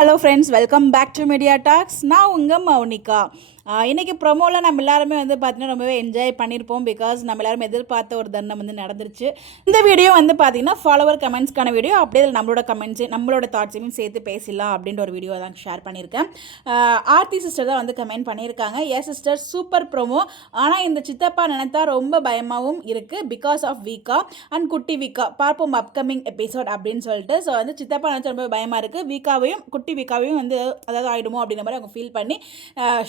Hello friends, welcome back to media talks. நான் உங்கள் மௌனிகா. இன்றைக்கி ப்ரொமோவில் நம்ம எல்லாருமே வந்து பார்த்தீங்கன்னா ரொம்பவே என்ஜாய் பண்ணியிருப்போம். பிகாஸ் நம்ம எல்லாரும் எதிர்பார்த்த ஒரு தருணம் வந்து நடந்துருச்சு. இந்த வீடியோ வந்து பார்த்தீங்கன்னா ஃபாலோவர் கமெண்ட்ஸ்க்கான வீடியோ. அப்படியே நம்மளோட கமெண்ட்ஸு நம்மளோட தாட்ஸையும் சேர்த்து பேசலாம் அப்படின்ற ஒரு வீடியோ தான் ஷேர் பண்ணியிருக்கேன். ஆர்த்தி சிஸ்டர் தான் வந்து கமெண்ட் பண்ணியிருக்காங்க. Yes sister, super promo. ஆனால் இந்த சித்தப்பா நினைத்தா ரொம்ப பயமாகவும் இருக்குது. பிகாஸ் ஆஃப் வீக்கா அண்ட் குட்டி வீக்கா பார்ப்போம் அப்கமிங் எபிசோட் அப்படின்னு சொல்லிட்டு. ஸோ வந்து சித்தப்பா நினச்சா ரொம்ப பயமாக இருக்குது. வீக்காவையும் குட்டி வீக்காவையும் வந்து அதாவது ஆகிடுமோ அப்படின்ற மாதிரி அவங்க ஃபீல் பண்ணி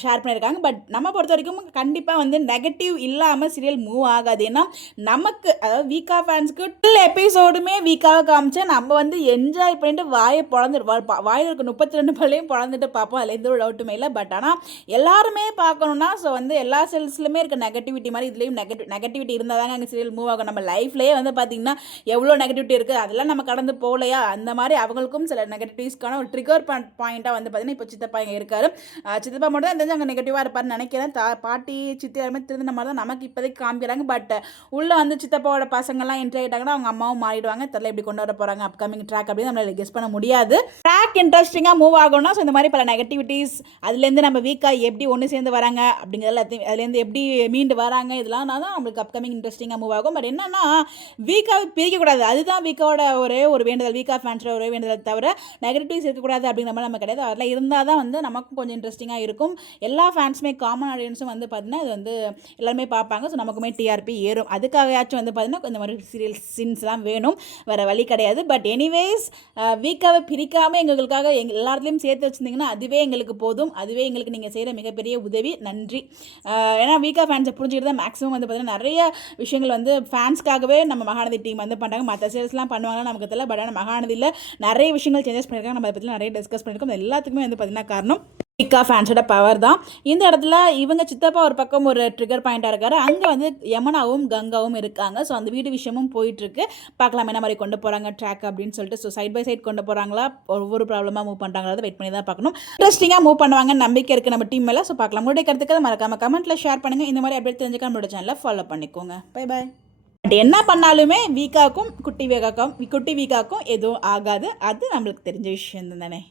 ஷேர் பண்ணியிருக்காங்க. பட் நம்ம பொறுத்த வரைக்கும் கண்டிப்பாக வந்து நெகட்டிவ் இல்லாமல் சீரியல் மூவ் ஆகாது. ஏன்னா நமக்கு அதாவது வீக்கா ஃபேன்ஸ்க்கு ஃபுல் எபிசோடுமே வீக்காக காமிச்சா நம்ம வந்து என்ஜாய் பண்ணிட்டு வாயை பொழந்துட்டு வாயில் இருக்க 32 பல்லையும் பொழந்துட்டு பார்ப்போம். அதில் எந்த ஒரு டவுட்டுமே இல்லை. பட் ஆனால் எல்லாருமே பார்க்கணுன்னா ஸோ வந்து எல்லா செல்ஸ்லுமே இருக்க நெகட்டிவிட்டி மாதிரி இதுலேயும் நெகட்டிவிட்டி இருந்தால் தாங்க அங்கே சீரியல் மூவ் ஆகும். நம்ம லைஃப்லேயே வந்து பார்த்திங்கன்னா எவ்வளோ நெகட்டிவிட்டி இருக்குது அதெல்லாம் நம்ம கடந்து போகலையா, அந்த மாதிரி அவங்களுக்கும் சில நெகட்டிவிட்டிஸ்க்கான ஒரு ட்ரிகர் பாயிண்ட்டாக வந்து பார்த்திங்கன்னா இப்போ சித்தப்பா இங்கே இருக்காரு. சித்தப்பா மட்டும் தான் தெரிஞ்சு அங்கே நெகட்டிவாக இருப்பார்னு நினைக்கிறேன். பாட்டி சித்தி எல்லாமே திருந்தின மாதிரி தான் நமக்கு இப்போதைக்கு காமிக்கிறாங்க. பட் உள்ளே வந்து சித்தப்பாவோட பசங்கள்லாம் என்ட்ரி ஆகிட்டாங்கன்னா அவங்க அம்மாவும் மாறிடுவாங்க. தெரியல எப்படி கொண்டு வர போகிறாங்க அப்கமிங் ட்ராக் அப்படின்னு நம்மளால கெஸ் பண்ண முடியாது. ட்ராக் இன்ட்ரெஸ்டிங்காக மூவ் ஆகணும்னா ஸோ இந்த மாதிரி பல நெகட்டிவிட்டிஸ் அதுலேருந்து நம்ம வீக்காக எப்படி ஒன்று சேர்ந்து வராங்க அப்படிங்கிறது எல்லாத்தையும் அதுலேருந்து எப்படி மீண்டு வராங்க இதெல்லாம் தான் நம்மளுக்கு அப்கமிங் இன்ட்ரெஸ்டிங்காக மூவ் ஆகும். பட் என்னன்னா வீக்காக பிரிக்கக்கூடாது. அதுதான் வீக்காவோட ஒரே ஒரு வேண்டுதல். வீக்கா ஃபேன்ஸோட ஒரே வேண்டுதல் தவிர நெகட்டிவ்ஸ் இருக்கக்கூடாது அப்படிங்கிற மாதிரி நம்ம கிடையாது. அதில் இருந்தால் தான் வந்து நமக்கும் கொஞ்சம் இன்ட்ரெஸ்டிங்காக இருக்கும். எல்லா ஃபேன்ஸுமே காமன் ஆடியன்ஸும் வந்து பார்த்தீங்கன்னா இது வந்து எல்லாருமே பார்ப்பாங்க. ஸோ நமக்குமே டிஆர்பி ஏறும். அதுக்காகயாச்சும் வந்து பார்த்தீங்கன்னா இந்த மாதிரி சீரியல் சீன்ஸ்லாம் வேணும், வேறு வழி கிடையாது. பட் எனிவேஸ் வீக்காவை பிரிக்காமல் எங்களுக்காக எல்லாத்துலேயும் சேர்த்து வச்சுருந்தீங்கன்னா அதுவே எங்களுக்கு போதும். அதுவே எங்களுக்கு நீங்கள் செய்கிற மிகப்பெரிய உதவி. நன்றி. ஏன்னா வீக்கா ஃபேன்ஸை புரிஞ்சுக்கிட்டு தான் மேக்ஸிமம் வந்து பார்த்தீங்கன்னா நிறைய விஷயங்கள் வந்து ஃபேன்ஸ்க்காகவே நம்ம மகாநதி டீம் வந்து பண்ணுறாங்க. மற்ற சீரியல்ஸ்லாம் பண்ணுவாங்கன்னா நமக்கு தெரியல. பட் ஆனால் மகாநதியில் நிறைய விஷயங்கள் சேஞ்சஸ் பண்ணியிருக்காங்க. நம்ம அதை பற்றி நிறைய டிஸ்கஸ் பண்ணியிருக்கோம். எல்லாத்துக்குமே வந்து பார்த்தீங்கன்னா காரணம் வீக்கா ஃபேன்ஸோட பவர் தான். இந்த இடத்துல இவங்க சித்தப்பா ஒரு பக்கம் ஒரு ட்ரிகர் பாயிண்ட்டாக இருக்காரு. அங்கே வந்து யமுனாவும் கங்காவும் இருக்காங்க. ஸோ அந்த வீடு விஷயமும் போயிட்டுருக்கு. பார்க்கலாம் என்ன மாதிரி கொண்டு போகிறாங்க ட்ராக் அப்படின்னு சொல்லிட்டு. ஸோ சைட் பை சைட் கொண்டு போகிறாங்களா, ஒவ்வொரு ப்ராப்ளமாக மூவ் பண்ணுறாங்களா வெயிட் பண்ணி தான் பார்க்கணும். இன்ட்ரெஸ்டிங்காக மூவ் பண்ணுவாங்க நம்பிக்கை இருக்குது நம்ம டீம் மேலே. ஸோ பார்க்கலாம். உங்களுடைய கருத்துக்களை மறக்காமல் கமெண்ட்டில் ஷேர் பண்ணுங்கள். இந்த மாதிரி அப்டேட் தெரிஞ்சுக்க நம்மளோட சேனலை ஃபாலோ பண்ணிக்கோங்க. Bye bye. பட் என்ன பண்ணாலுமே வீக்காக்கும் குட்டி வீக்காக்கும் எதுவும் ஆகாது. அது நம்மளுக்கு தெரிஞ்ச விஷயம் தானே.